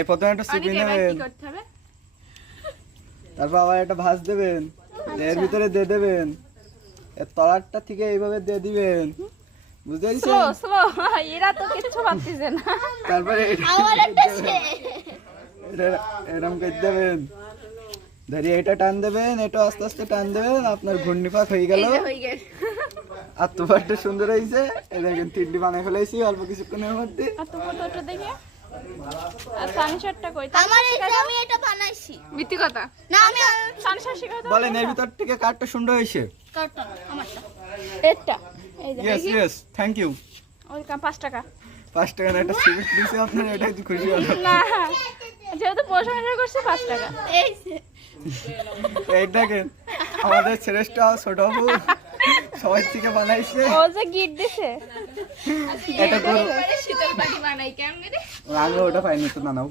এই প্রথমে একটু চিপি নেবেন, তারপর আবার একটা ভাঁজ দেবেন, এর ভিতরে দিয়ে দেবেন, এর তলারটা থেকে এইভাবে দিয়ে দিবেন, বুঝতে পেরেছেন? এরা তো কিছু ভাবতেছে না। তারপরে এরকম করে দেবেন, ধরিয়ে এটা টান দেবেন, এটা আস্তে আস্তে টান দেবেন, আপনার ঘূর্ণিপাক হয়ে গেল। আর তোমারটা সুন্দর হয়েছে, এই দেখেন 3D বানাই ফেলাইছি অল্প কিছুক্ষণের মধ্যে। আর তোমার তো ওটা দেখে আর সানশাটটা কই? আমি এটা বানাইছি। মিথ্যে কথা না আমি সানশাট শিখাই দাও। বলেন এর ভিতর থেকে কাঠটা সুন্দর হয়েছে? কার্টুন আমারটা। এটা এই যে ইয়েস ইয়েস, থ্যাংক ইউ। ওই 5 টাকা 5 টাকা একটা সিমেন্ট দিয়েছে আপনার, এটাই তো খুশি হলো। না, যেহেতু প্রশংসা করছে 5 টাকা। এই যে এই দেখেন আমাদের শ্রেষ্ঠ ছোট বাবু সবাই থেকে বানাইছে। ও যে গিট দিছে, এটা করো, শীতল পাটি বানাই কেমনে রে? আমি ওটা পাইনি তো, না না